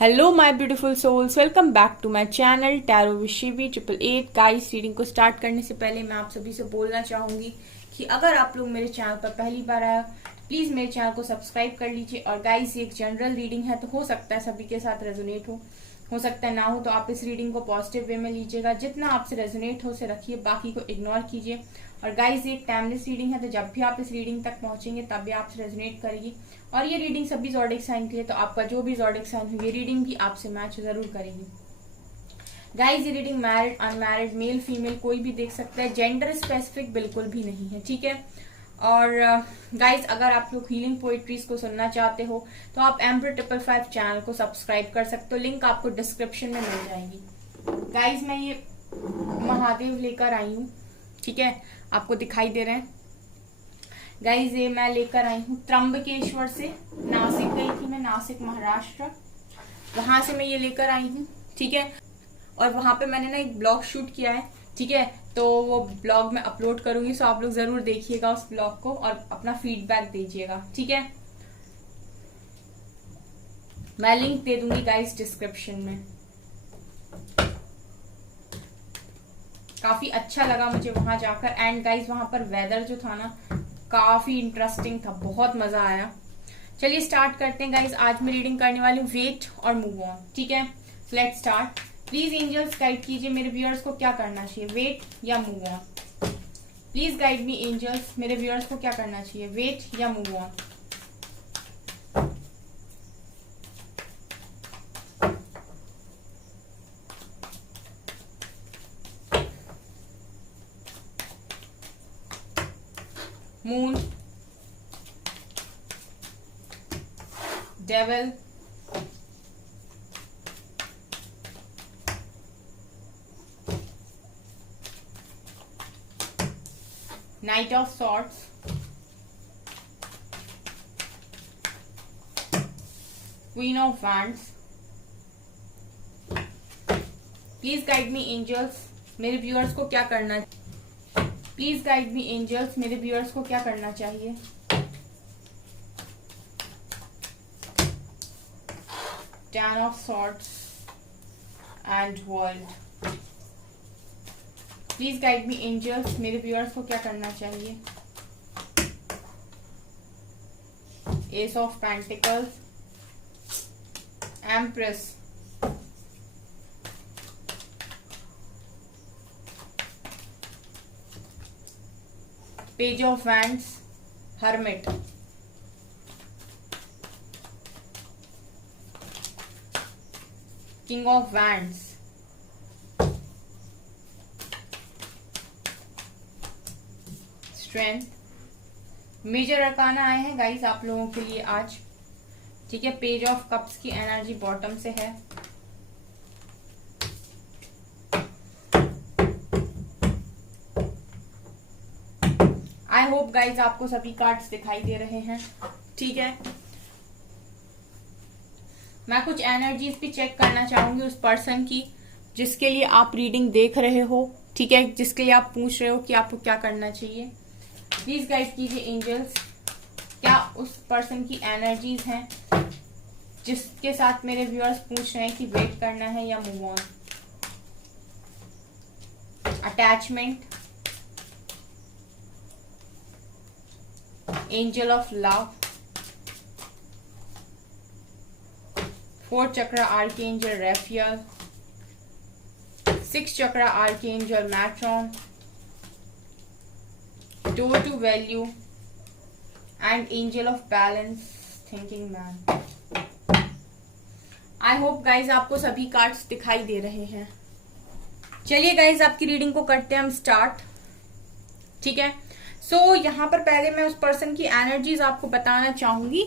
Hello my beautiful souls, welcome back to my channel tarot with Shivi 888। Guys, reading को start करने से पहले मैं आप सभी से बोलना चाहूंगी कि अगर आप लोग मेरे चैनल पर पहली बार आए प्लीज मेरे चैनल को सब्सक्राइब कर लीजिए। और गाइस, ये एक जनरल रीडिंग है तो हो सकता है सभी के साथ रेजोनेट हो सकता है ना हो, तो आप इस रीडिंग को पॉजिटिव वे में लीजिएगा। जितना आपसे रेजोनेट हो उसे रखिए, बाकी को इग्नोर कीजिए। और गाइस, ये एक टाइमलेस रीडिंग है तो जब भी आप इस रीडिंग तक पहुंचेंगे तब भी आपसे रेजोनेट करेगी। और ये रीडिंग सभी ज़ोडिक साइन के लिए, तो आपका जो भी ज़ोडिक साइन हो ये रीडिंग भी आपसे मैच जरूर करेगी। गाइस, ये reading married unmarried male female कोई भी देख सकता है, जेंडर स्पेसिफिक बिल्कुल भी नहीं है, ठीक है। और गाइस, अगर आप लोग हीलिंग पोइट्रीज को सुनना चाहते हो तो आप एम्बर 555 चैनल को सब्सक्राइब कर सकते हो, लिंक आपको डिस्क्रिप्शन में मिल जाएगी। गाइस, मैं ये महादेव लेकर आई हूँ, ठीक है, आपको दिखाई दे रहे हैं। गाइस, ये मैं लेकर आई हूँ त्र्यंबकेश्वर से। नासिक गई थी मैं, नासिक महाराष्ट्र, वहां से मैं ये लेकर आई हूँ, ठीक है। और वहां पे मैंने ना एक ब्लॉग शूट किया है, ठीक है, तो वो ब्लॉग मैं अपलोड करूंगी, सो आप लोग जरूर देखिएगा उस ब्लॉग को और अपना फीडबैक दीजिएगा, ठीक है। मैं लिंक दे दूंगी गाइस डिस्क्रिप्शन में। काफी अच्छा लगा मुझे वहां जाकर। एंड गाइस, वहां पर वेदर जो था ना काफी इंटरेस्टिंग था, बहुत मजा आया। चलिए स्टार्ट करते हैं गाइस। आज मैं रीडिंग करने वाली हूँ वेट और मूव ऑन, ठीक है। Let's start. Please angels guide कीजिए मेरे व्यूअर्स को क्या करना चाहिए, वेट या move on. Please guide me angels, मेरे व्यूअर्स को क्या करना चाहिए, वेट या move on. Moon, devil, Knight of Swords, Queen of Wands। Please guide me angels, मेरे व्यूअर्स को क्या करना, प्लीज गाइड मी एंजल्स, मेरे व्यूअर्स को क्या करना चाहिए। Ten of Swords and World। Please guide me angels, मेरे व्यूअर्स को क्या करना चाहिए। Ace of pentacles, empress, page of wands, hermit, king of wands, strength. Major arcana आए हैं गाइस आप लोगों के लिए आज, ठीक है। पेज ऑफ कप्स की एनर्जी बॉटम से है। आई होप गाइस आपको सभी कार्ड्स दिखाई दे रहे हैं, ठीक है। मैं कुछ एनर्जीज भी चेक करना चाहूंगी उस पर्सन की जिसके लिए आप रीडिंग देख रहे हो, ठीक है, जिसके लिए आप पूछ रहे हो कि आपको क्या करना चाहिए। प्लीज गाइड कीजिए एंजल्स, क्या उस पर्सन की एनर्जीज हैं जिसके साथ मेरे व्यूअर्स पूछ रहे हैं कि वेट करना है या move on. Attachment, angel of love, 4th चक्र आर्कएंजल रेफियल, 6th चक्र archangel matron, door to value and angel of balance, thinking man। I hope guys आपको सभी कार्ड्स दिखाई दे रहे हैं। चलिए गाइज, आपकी रीडिंग को करते हैं हम स्टार्ट, ठीक है। सो यहाँ पर पहले मैं उस पर्सन की एनर्जीज आपको बताना चाहूंगी,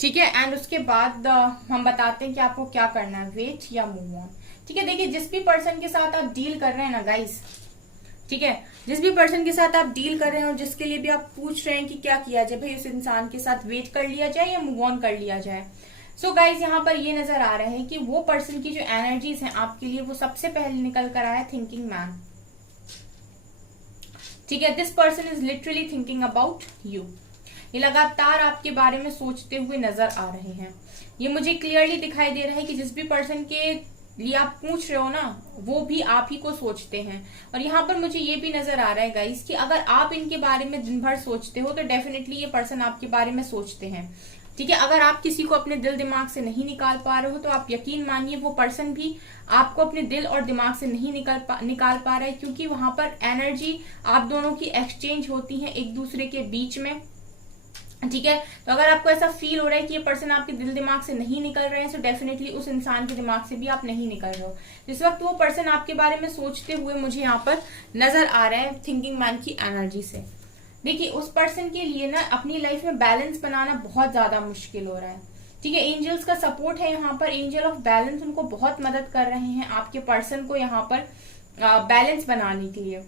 ठीक है, एंड उसके बाद हम बताते हैं कि आपको क्या करना है, वेट या मूव ऑन, ठीक है। देखिए, जिस भी पर्सन के साथ आप डील कर रहे हैं ना गाइज, ठीक है, जिस भी पर्सन के साथ आप डील कर रहे हैं और जिसके लिए भी आप पूछ रहे हैं कि क्या किया जाए, भाई उस इंसान के साथ वेट कर लिया जाए या मूव ऑन कर लिया जाए। सो गाइज, यहाँ पर ये नजर आ रहा है कि वो पर्सन की जो एनर्जीज हैं आपके लिए, वो सबसे पहले निकल कर आया थिंकिंग मैन, ठीक है। This person is literally thinking about you. ये लगातार आपके बारे में सोचते हुए नजर आ रहे हैं, ये मुझे क्लियरली दिखाई दे रहा है कि जिस भी पर्सन के लिए आप पूछ रहे हो ना, वो भी आप ही को सोचते हैं। और यहाँ पर मुझे ये भी नजर आ रहा है गाइस कि अगर आप इनके बारे में दिन भर सोचते हो तो डेफिनेटली ये पर्सन आपके बारे में सोचते हैं। ठीक है, अगर आप किसी को अपने दिल दिमाग से नहीं निकाल पा रहे हो तो आप यकीन मानिए वो पर्सन भी आपको अपने दिल और दिमाग से नहीं निकाल पा रहा है, क्योंकि वहां पर एनर्जी आप दोनों की एक्सचेंज होती है एक दूसरे के बीच में। ठीक है, तो अगर आपको ऐसा फील हो रहा है कि ये पर्सन आपके दिल दिमाग से नहीं निकल रहे हैं तो डेफिनेटली उस इंसान के दिमाग से भी आप नहीं निकल रहे हो। जिस वक्त वो पर्सन आपके बारे में सोचते हुए मुझे यहाँ पर नजर आ रहा है थिंकिंग मैन की एनर्जी से। देखिए उस पर्सन के लिए ना अपनी लाइफ में बैलेंस बनाना बहुत ज्यादा मुश्किल हो रहा है। ठीक है, एंजल्स का सपोर्ट है यहाँ पर, एंजल ऑफ बैलेंस उनको बहुत मदद कर रहे हैं आपके पर्सन को यहाँ पर बैलेंस बनाने के लिए।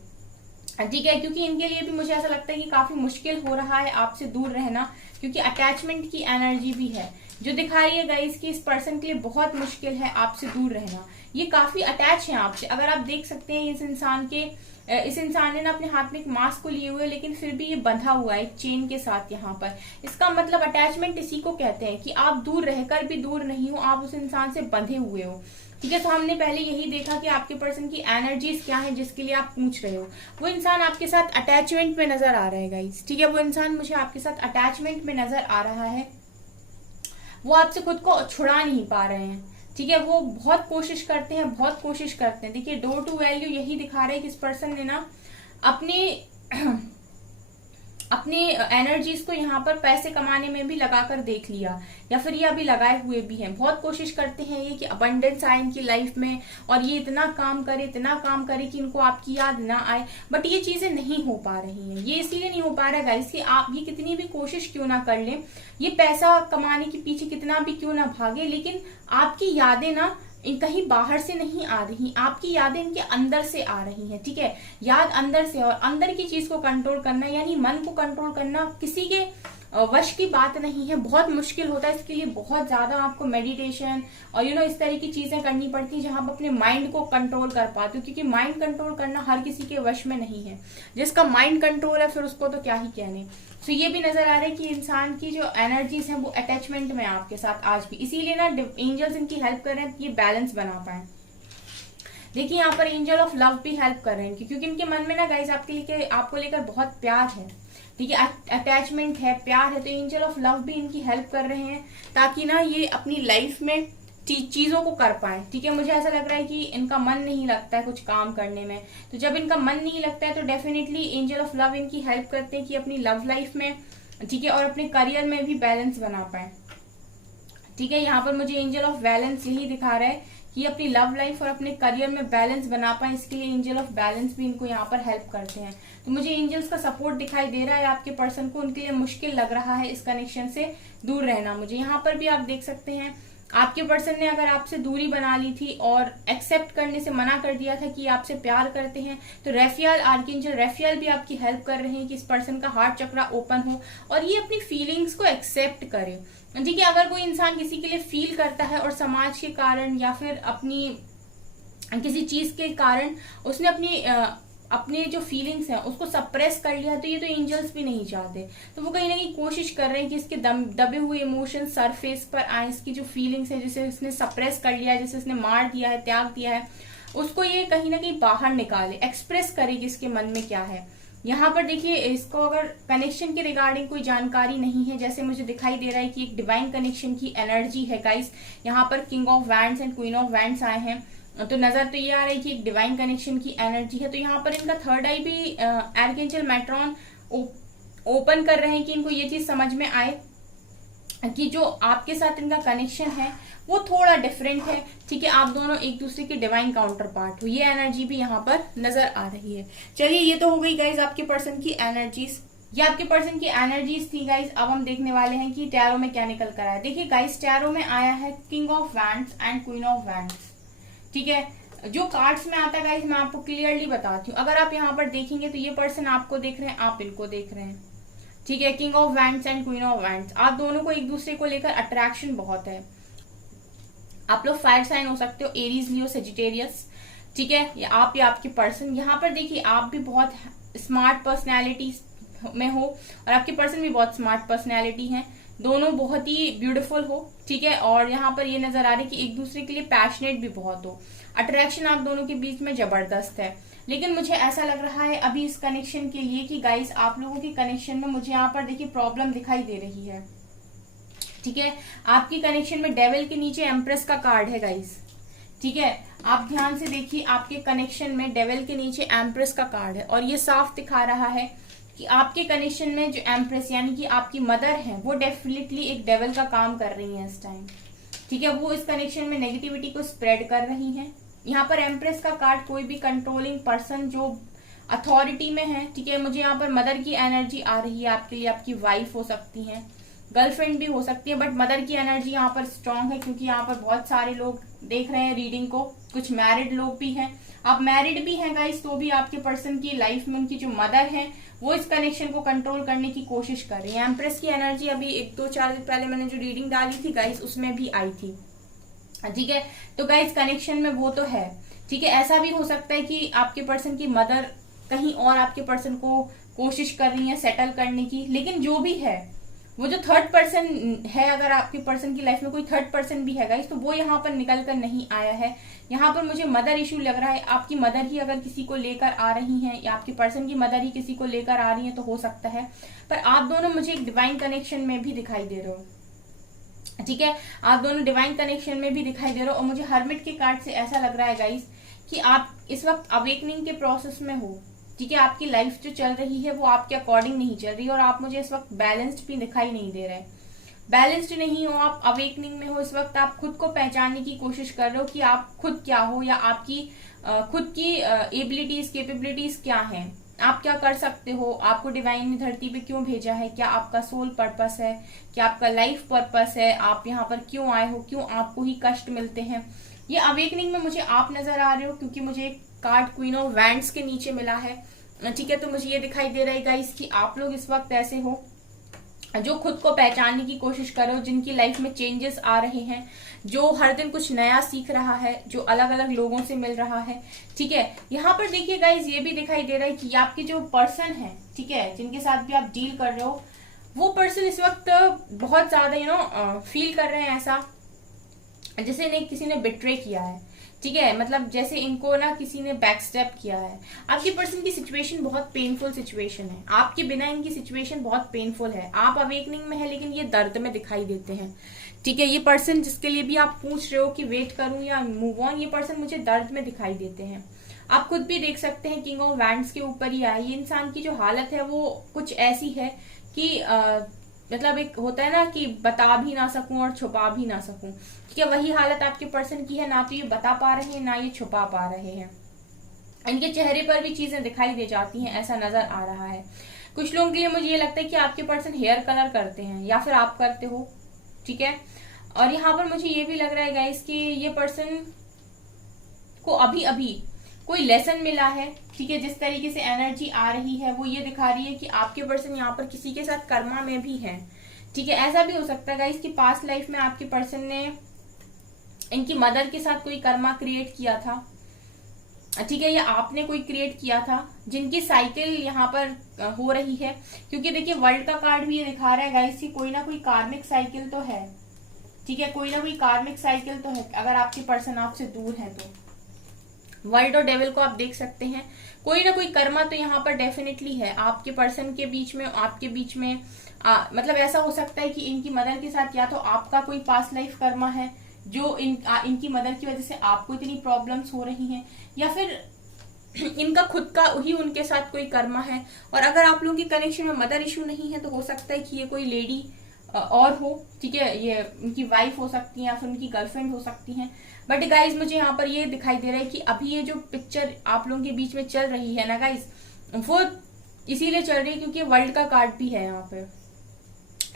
ठीक है, क्योंकि इनके लिए भी मुझे ऐसा लगता है कि काफी मुश्किल हो रहा है आपसे दूर रहना, क्योंकि अटैचमेंट की एनर्जी भी है जो दिखा रही है गाइस कि इस पर्सन के लिए बहुत मुश्किल है आपसे दूर रहना। ये काफी अटैच है आपसे। अगर आप देख सकते हैं इस इंसान ने ना अपने हाथ में एक मास्क को लिए हुए, लेकिन फिर भी ये बंधा हुआ है एक चेन के साथ यहाँ पर। इसका मतलब अटैचमेंट इसी को कहते हैं कि आप दूर रहकर भी दूर नहीं हो, आप उस इंसान से बंधे हुए हो। ठीक है, तो हमने पहले यही देखा कि आपके पर्सन की एनर्जीज क्या है जिसके लिए आप पूछ रहे हो। वो इंसान आपके साथ अटैचमेंट में नजर आ रहा है गाइस। ठीक है, वो इंसान मुझे आपके साथ अटैचमेंट में नजर आ रहा है। वो आपसे खुद को छुड़ा नहीं पा रहे हैं। ठीक है, वो बहुत कोशिश करते हैं, बहुत कोशिश करते हैं। देखिए डोर टू वैल्यू यही दिखा रहा है कि इस पर्सन ने ना अपनी एनर्जीज को यहाँ पर पैसे कमाने में भी लगाकर देख लिया, या फिर ये अभी लगाए हुए भी हैं। बहुत कोशिश करते हैं ये कि अबंडेंस आए इनकी लाइफ में, और ये इतना काम करे कि इनको आपकी याद ना आए, बट ये चीजें नहीं हो पा रही हैं। ये इसलिए नहीं हो पा रहा है गाइस कि आप ये कितनी भी कोशिश क्यों ना कर लें, ये पैसा कमाने के पीछे कितना भी क्यों ना भागे, लेकिन आपकी यादें ना कहीं बाहर से नहीं आ रही, आपकी यादें इनके अंदर से आ रही हैं। ठीक है, याद अंदर से, और अंदर की चीज को कंट्रोल करना यानी मन को कंट्रोल करना किसी के वश की बात नहीं है, बहुत मुश्किल होता है। इसके लिए बहुत ज्यादा आपको मेडिटेशन और इस तरह की चीजें करनी पड़ती है जहां आप अपने माइंड को कंट्रोल कर पाते हो, क्योंकि माइंड कंट्रोल करना हर किसी के वश में नहीं है। जिसका माइंड कंट्रोल है फिर उसको तो क्या ही कहने। तो ये भी नजर आ रहा है कि इंसान की जो एनर्जीज हैं वो अटैचमेंट में आपके साथ आज भी, इसीलिए ना एंजल्स इनकी हेल्प कर रहे हैं कि ये बैलेंस बना पाए। देखिए यहाँ पर एंजल ऑफ लव भी हेल्प कर रहे हैं क्योंकि इनके मन में ना गाइस आपको लेकर बहुत प्यार है। ठीक है, अटैचमेंट है, प्यार है, तो एंजल ऑफ लव भी इनकी हेल्प कर रहे हैं ताकि ना ये अपनी लाइफ में चीजों को कर पाए। ठीक है, मुझे ऐसा लग रहा है कि इनका मन नहीं लगता है कुछ काम करने में, तो जब इनका मन नहीं लगता है तो डेफिनेटली एंजल ऑफ लव इनकी हेल्प करते हैं कि अपनी लव लाइफ में, ठीक है, और अपने करियर में भी बैलेंस बना पाए। ठीक है, यहाँ पर मुझे एंजल ऑफ बैलेंस यही दिखा रहा है कि अपनी लव लाइफ और अपने करियर में बैलेंस बना पाए, इसके लिए एंजल ऑफ बैलेंस भी इनको यहाँ पर हेल्प करते हैं। तो मुझे एंजल्स का सपोर्ट दिखाई दे रहा है आपके पर्सन को, उनके लिए मुश्किल लग रहा है इस कनेक्शन से दूर रहना। मुझे यहाँ पर भी आप देख सकते हैं आपके पर्सन ने अगर आपसे दूरी बना ली थी और एक्सेप्ट करने से मना कर दिया था कि आपसे प्यार करते हैं, तो रेफियाल आर्कएंजल रेफियाल भी आपकी हेल्प कर रहे हैं कि इस पर्सन का हार्ट चक्रा ओपन हो और ये अपनी फीलिंग्स को एक्सेप्ट करे। ठीक है, अगर कोई इंसान किसी के लिए फील करता है और समाज के कारण या फिर अपनी किसी चीज के कारण उसने अपने जो फीलिंग्स हैं उसको सप्रेस कर लिया, तो ये तो एंजल्स भी नहीं चाहते। तो वो कहीं ना कहीं कोशिश कर रहे हैं कि इसके दबे हुए इमोशन सरफेस पर आए, इसकी जो फीलिंग्स है जिसे इसने सप्रेस कर लिया है, जिसे इसने मार दिया है, त्याग दिया है, उसको ये कहीं ना कहीं बाहर निकाले, एक्सप्रेस करे कि इसके मन में क्या है। यहाँ पर देखिए इसको अगर कनेक्शन के रिगार्डिंग कोई जानकारी नहीं है, जैसे मुझे दिखाई दे रहा है कि एक डिवाइन कनेक्शन की एनर्जी है गाइस। यहाँ पर king of wands and queen of wands आए हैं, तो नजर तो ये आ रहा है कि एक डिवाइन कनेक्शन की एनर्जी है। तो यहाँ पर इनका थर्ड आई भी आर्कएंजल मेट्रॉन ओपन कर रहे हैं कि इनको ये चीज समझ में आए कि जो आपके साथ इनका कनेक्शन है वो थोड़ा डिफरेंट है। ठीक है, आप दोनों एक दूसरे के डिवाइन काउंटर पार्ट हो, ये एनर्जी भी यहाँ पर नजर आ रही है। चलिए, ये तो हो गई गाइज आपके पर्सन की एनर्जीज, ये आपके पर्सन की एनर्जीज थी गाइज। अब हम देखने वाले हैं कि टैरो में क्या निकल कर आया। देखिए गाइज, टैरो में आया है king of wands and queen of wands. ठीक है, जो कार्ड्स में आता है गाइज मैं आपको क्लियरली बताती हूँ। अगर आप यहाँ पर देखेंगे तो ये पर्सन आपको देख रहे हैं, आप इनको देख रहे हैं। ठीक है, king of wands and queen of wands, आप दोनों को एक दूसरे को लेकर अट्रैक्शन बहुत है। आप लोग फायर साइन हो सकते हो, एरीज, लियो, सेजिटेरियस। ठीक है, या आपके पर्सन। यहाँ पर देखिए आप भी बहुत स्मार्ट पर्सनैलिटी में हो और आपके पर्सन भी बहुत स्मार्ट पर्सनैलिटी है। दोनों बहुत ही ब्यूटीफुल हो, ठीक है। और यहाँ पर ये नजर आ रहा है कि एक दूसरे के लिए पैशनेट भी बहुत हो, अट्रैक्शन आप दोनों के बीच में जबरदस्त है। लेकिन मुझे ऐसा लग रहा है अभी इस कनेक्शन के लिए कि गाइस आप लोगों के कनेक्शन में मुझे यहाँ पर देखिए प्रॉब्लम दिखाई दे रही है, ठीक है। आपकी कनेक्शन में डेविल के नीचे एम्प्रेस का कार्ड है गाइस, ठीक है। आप ध्यान से देखिए, आपके कनेक्शन में डेविल के नीचे एम्प्रेस का कार्ड है और ये साफ दिखा रहा है कि आपके कनेक्शन में जो एम्प्रेस यानी कि आपकी मदर है वो डेफिनेटली एक डेविल का काम कर रही है इस टाइम, ठीक है। वो इस कनेक्शन में नेगेटिविटी को स्प्रेड कर रही है। यहाँ पर एम्प्रेस का कार्ड कोई भी कंट्रोलिंग पर्सन जो अथॉरिटी में है, ठीक है। मुझे यहाँ पर मदर की एनर्जी आ रही है आपके लिए, आपकी वाइफ हो सकती है, गर्लफ्रेंड भी हो सकती है, बट मदर की एनर्जी यहाँ पर स्ट्रांग है क्योंकि यहाँ पर बहुत सारे लोग देख रहे हैं रीडिंग को, कुछ मैरिड लोग भी हैं, आप मैरिड भी हैं गाइस, तो भी आपके पर्सन की लाइफ में उनकी जो मदर है वो इस कनेक्शन को कंट्रोल करने की कोशिश कर रही है। एम्प्रेस की एनर्जी अभी 1-2-4 दिन पहले मैंने जो रीडिंग डाली थी गाइस उसमें भी आई थी, ठीक है। तो गाइस कनेक्शन में वो तो है, ठीक है। ऐसा भी हो सकता है कि आपके पर्सन की मदर कहीं और आपके पर्सन को कोशिश कर रही है सेटल करने की, लेकिन जो भी है वो जो थर्ड पर्सन है, अगर आपके पर्सन की लाइफ में कोई थर्ड पर्सन भी है गाइस तो वो यहाँ पर निकल कर नहीं आया है। यहाँ पर मुझे मदर इशू लग रहा है, आपकी मदर ही अगर किसी को लेकर आ रही हैं या आपके पर्सन की मदर ही किसी को लेकर आ रही है तो हो सकता है, पर आप दोनों मुझे एक डिवाइन कनेक्शन में भी दिखाई दे रहे हो, ठीक है। आप दोनों डिवाइन कनेक्शन में भी दिखाई दे रहे हो और मुझे हर्मिट के कार्ड से ऐसा लग रहा है गाइस कि आप इस वक्त अवेकनिंग के प्रोसेस में हो, ठीक है। आपकी लाइफ जो चल रही है वो आपके अकॉर्डिंग नहीं चल रही और आप मुझे इस वक्त बैलेंस्ड भी दिखाई नहीं दे रहे, बैलेंस्ड नहीं हो, आप अवेकनिंग में हो इस वक्त। आप खुद को पहचानने की कोशिश कर रहे हो कि आप खुद क्या हो या आपकी खुद की एबिलिटीज कैपेबिलिटीज क्या हैं, आप क्या कर सकते हो, आपको डिवाइन ने धरती पे क्यों भेजा है, क्या आपका सोल पर्पस है, क्या आपका लाइफ पर्पस है, आप यहाँ पर क्यों आए हो, क्यों आपको ही कष्ट मिलते हैं। ये अवेकनिंग में मुझे आप नजर आ रहे हो क्योंकि मुझे एक कार्ड क्वीन ऑफ वैंड्स के नीचे मिला है, ठीक है। तो मुझे ये दिखाई दे रहा है गाइस कि आप लोग इस वक्त ऐसे हो जो खुद को पहचानने की कोशिश कर रहे हो, जिनकी लाइफ में चेंजेस आ रहे हैं, जो हर दिन कुछ नया सीख रहा है, जो अलग अलग लोगों से मिल रहा है, ठीक है। यहाँ पर देखिए गाइस ये भी दिखाई दे रहा है कि आपके जो पर्सन है, ठीक है, जिनके साथ भी आप डील कर रहे हो, वो पर्सन इस वक्त बहुत ज्यादा फील कर रहे हैं ऐसा जैसे इन्हें किसी ने बिट्रे किया है, ठीक है। मतलब जैसे इनको ना किसी ने बैक स्टेप किया है। आपकी पर्सन की सिचुएशन बहुत पेनफुल सिचुएशन है, आपके बिना इनकी सिचुएशन बहुत पेनफुल है। आप अवेकनिंग में है लेकिन ये दर्द में दिखाई देते हैं, ठीक है। ये पर्सन जिसके लिए भी आप पूछ रहे हो कि वेट करूं या मूव ऑन, ये पर्सन मुझे दर्द में दिखाई देते हैं। आप खुद भी देख सकते हैं किंग ऑफ वैंड्स के ऊपर ही आए, ये इंसान की जो हालत है वो कुछ ऐसी है कि मतलब एक होता है ना कि बता भी ना सकूं और छुपा भी ना सकूं, ठीक है। वही हालत आपके पर्सन की है, ना तो ये बता पा रहे हैं ना ये छुपा पा रहे हैं। इनके चेहरे पर भी चीजें दिखाई दे जाती हैं, ऐसा नजर आ रहा है। कुछ लोगों के लिए मुझे ये लगता है कि आपके पर्सन हेयर कलर करते हैं या फिर आप करते हो, ठीक है। और यहाँ पर मुझे ये भी लग रहा है गाइस कि ये पर्सन को अभी अभी कोई लेसन मिला है, ठीक है। जिस तरीके से एनर्जी आ रही है वो ये दिखा रही है कि आपके पर्सन यहाँ पर किसी के साथ कर्मा में भी है, ठीक है। ऐसा भी हो सकता है गाइस कि पास्ट लाइफ में आपके पर्सन ने इनकी मदर के साथ कोई कर्मा क्रिएट किया था, ठीक है, या आपने कोई क्रिएट किया था, जिनकी साइकिल यहाँ पर हो रही है। क्योंकि देखिए वर्ल्ड का कार्ड भी ये दिखा रहा है गाइस कि कोई ना कोई कार्मिक साइकिल तो है, ठीक है, कोई ना कोई कार्मिक साइकिल तो है। अगर आपके पर्सन आपसे दूर है तो वर्ल्ड और डेविल को आप देख सकते हैं, कोई ना कोई कर्मा तो यहाँ पर डेफिनेटली है आपके पर्सन के बीच में, आपके बीच में। मतलब ऐसा हो सकता है कि इनकी मदर के साथ या तो आपका कोई पास्ट लाइफ कर्मा है जो इनकी मदर की वजह से आपको इतनी प्रॉब्लम्स हो रही हैं, या फिर इनका खुद का ही उनके साथ कोई कर्मा है। और अगर आप लोगों के कनेक्शन में मदर इशू नहीं है तो हो सकता है कि ये कोई लेडी और हो, ठीक है, ये उनकी वाइफ हो सकती है या फिर उनकी गर्लफ्रेंड हो सकती है। बट गाइज मुझे यहाँ पर ये दिखाई दे रहा है कि अभी ये जो पिक्चर आप लोगों के बीच में चल रही है ना गाइज, वो इसीलिए चल रही है क्योंकि वर्ल्ड का कार्ड भी है यहाँ पे,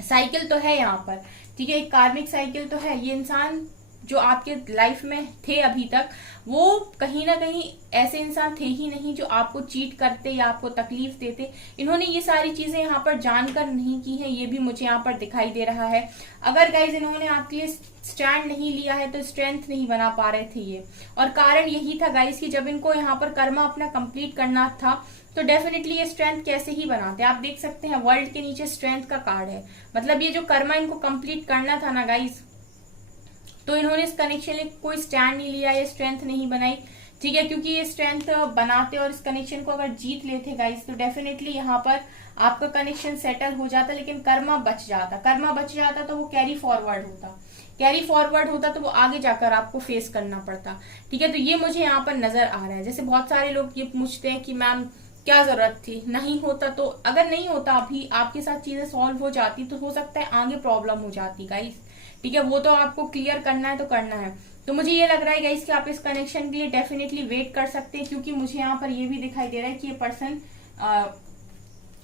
साइकिल तो है यहाँ पर, ठीक है, एक कार्मिक साइकिल तो है। ये इंसान जो आपके लाइफ में थे अभी तक, वो कहीं ना कहीं ऐसे इंसान थे ही नहीं जो आपको चीट करते या आपको तकलीफ देते। इन्होंने ये सारी चीजें यहाँ पर जानकर नहीं की है, ये भी मुझे यहाँ पर दिखाई दे रहा है। अगर गाइज इन्होंने आपके लिए स्टैंड नहीं लिया है तो स्ट्रेंथ नहीं बना पा रहे थे ये। और कारण यही था गाइज कि जब इनको यहाँ पर कर्मा अपना कंप्लीट करना था तो डेफिनेटली ये स्ट्रेंथ कैसे ही बनाते। आप देख सकते हैं वर्ल्ड के नीचे स्ट्रेंथ का कार्ड है, मतलब ये जो कर्मा इनको कंप्लीट करना था ना गाइज, तो इन्होंने इस कनेक्शन में कोई स्टैंड नहीं लिया, ये स्ट्रेंथ नहीं बनाई, ठीक है। क्योंकि ये स्ट्रेंथ बनाते और इस कनेक्शन को अगर जीत लेते गाइस तो डेफिनेटली यहाँ पर आपका कनेक्शन सेटल हो जाता, लेकिन कर्मा बच जाता। कर्मा बच जाता तो वो कैरी फॉरवर्ड होता, कैरी फॉरवर्ड होता तो वो आगे जाकर आपको फेस करना पड़ता, ठीक है। तो ये मुझे यहाँ पर नजर आ रहा है। जैसे बहुत सारे लोग ये पूछते हैं कि मैम क्या जरूरत थी, नहीं होता तो, अगर नहीं होता अभी आपके साथ चीजें सॉल्व हो जाती तो हो सकता है आगे प्रॉब्लम हो जाती गाइस, ठीक है। वो तो आपको क्लियर करना है तो करना है। तो मुझे ये लग रहा है गाइस कि आप इस कनेक्शन के लिए डेफिनेटली वेट कर सकते हैं, क्योंकि मुझे यहाँ पर ये भी दिखाई दे रहा है कि ये पर्सन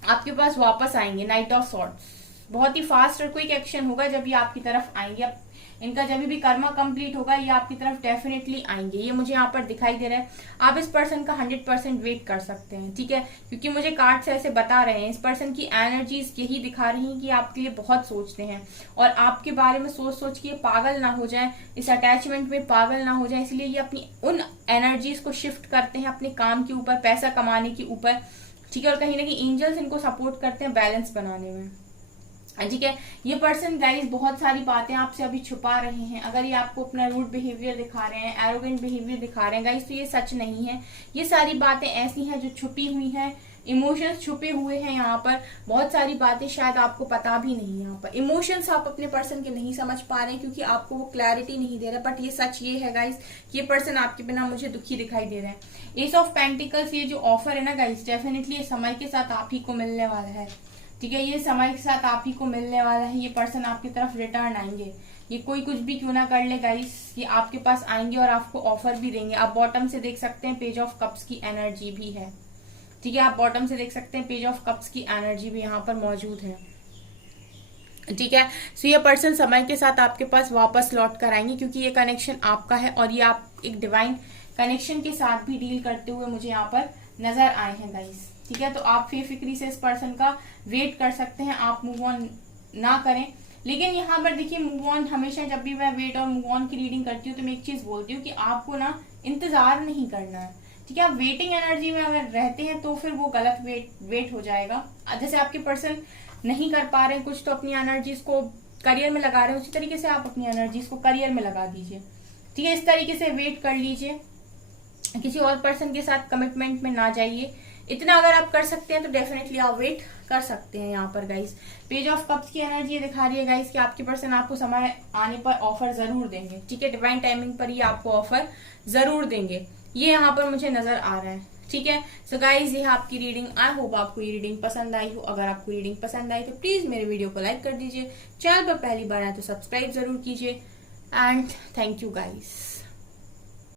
आपके पास वापस आएंगे। नाइट ऑफ सॉर्ड्स बहुत ही फास्ट और क्विक एक्शन होगा जब ये आपकी तरफ आएंगे। इनका जब भी कर्मा कंप्लीट होगा ये आपकी तरफ डेफिनेटली आएंगे, ये मुझे यहाँ पर दिखाई दे रहा है। आप इस पर्सन का 100% वेट कर सकते हैं, ठीक है, क्योंकि मुझे कार्ड्स ऐसे बता रहे हैं। इस पर्सन की एनर्जीज यही दिखा रही हैं कि आपके लिए बहुत सोचते हैं और आपके बारे में सोच सोच के पागल ना हो जाए, इस अटैचमेंट में पागल ना हो जाए, इसलिए ये अपनी उन एनर्जीज को शिफ्ट करते हैं अपने काम के ऊपर, पैसा कमाने के ऊपर, ठीक है। और कहीं ना कहीं एंजल्स इनको सपोर्ट करते हैं बैलेंस बनाने में, ठीक है। ये पर्सन गाइस बहुत सारी बातें आपसे अभी छुपा रहे हैं। अगर ये आपको अपना रूड बिहेवियर दिखा रहे हैं, एरोगेंट बिहेवियर दिखा रहे हैं गाइस, तो ये सच नहीं है। ये सारी बातें ऐसी हैं जो छुपी हुई हैं, इमोशंस छुपे हुए हैं यहाँ पर। बहुत सारी बातें शायद आपको पता भी नहीं है यहाँ पर। इमोशंस आप अपने पर्सन के नहीं समझ पा रहे हैं क्योंकि आपको वो क्लैरिटी नहीं दे रहा, बट ये सच ये है गाइस, ये पर्सन आपके बिना मुझे दुखी दिखाई दे रहा है। एस ऑफ पेंटिकल्स, ये जो ऑफर है ना गाइस, डेफिनेटली ये समय के साथ आप ही को मिलने वाला है, ठीक है। ये समय के साथ आप ही को मिलने वाला है। ये पर्सन आपकी तरफ रिटर्न आएंगे। ये कोई कुछ भी क्यों ना कर ले गाइस, ये आपके पास आएंगे और आपको ऑफर भी देंगे। आप बॉटम से देख सकते हैं पेज ऑफ कप्स की एनर्जी भी है, ठीक है। आप बॉटम से देख सकते हैं पेज ऑफ कप्स की एनर्जी भी यहाँ पर मौजूद है, ठीक है। सो ये पर्सन समय के साथ आपके पास वापस लौट कर आएंगे क्योंकि ये कनेक्शन आपका है और ये आप एक डिवाइन कनेक्शन के साथ भी डील करते हुए मुझे यहाँ पर नजर आए हैं गाइस, ठीक है। तो आप बेफिक्री से इस पर्सन का वेट कर सकते हैं, आप मूव ऑन ना करें। लेकिन यहाँ पर देखिए मूव ऑन, हमेशा जब भी मैं वेट और मूव ऑन की रीडिंग करती हूँ तो मैं एक चीज बोलती हूँ कि आपको ना इंतजार नहीं करना है, ठीक है। आप वेटिंग एनर्जी में अगर रहते हैं तो फिर वो गलत वेट हो जाएगा। जैसे आपके पर्सन नहीं कर पा रहे हैं कुछ तो अपनी एनर्जीज को करियर में लगा रहे हैं, उसी तरीके से आप अपनी एनर्जीज को करियर में लगा दीजिए, ठीक है। इस तरीके से वेट कर लीजिए, किसी और पर्सन के साथ कमिटमेंट में ना जाइए। इतना अगर आप कर सकते हैं तो डेफिनेटली आप वेट कर सकते हैं यहाँ पर गाइस। पेज ऑफ कप्स की एनर्जी दिखा रही है गाइस कि आपके पर्सन आपको समय आने पर ऑफर जरूर देंगे, ठीक है। डिवाइन टाइमिंग पर ये आपको ऑफर जरूर देंगे, ये यहाँ पर मुझे नजर आ रहा है, ठीक है। सो गाइस ये है आपकी रीडिंग। आई होप आपको ये रीडिंग पसंद आई हो। अगर आपको रीडिंग पसंद आई तो प्लीज मेरे वीडियो को लाइक कर दीजिए, चैनल पर पहली बार आए तो सब्सक्राइब जरूर कीजिए एंड थैंक यू गाइस।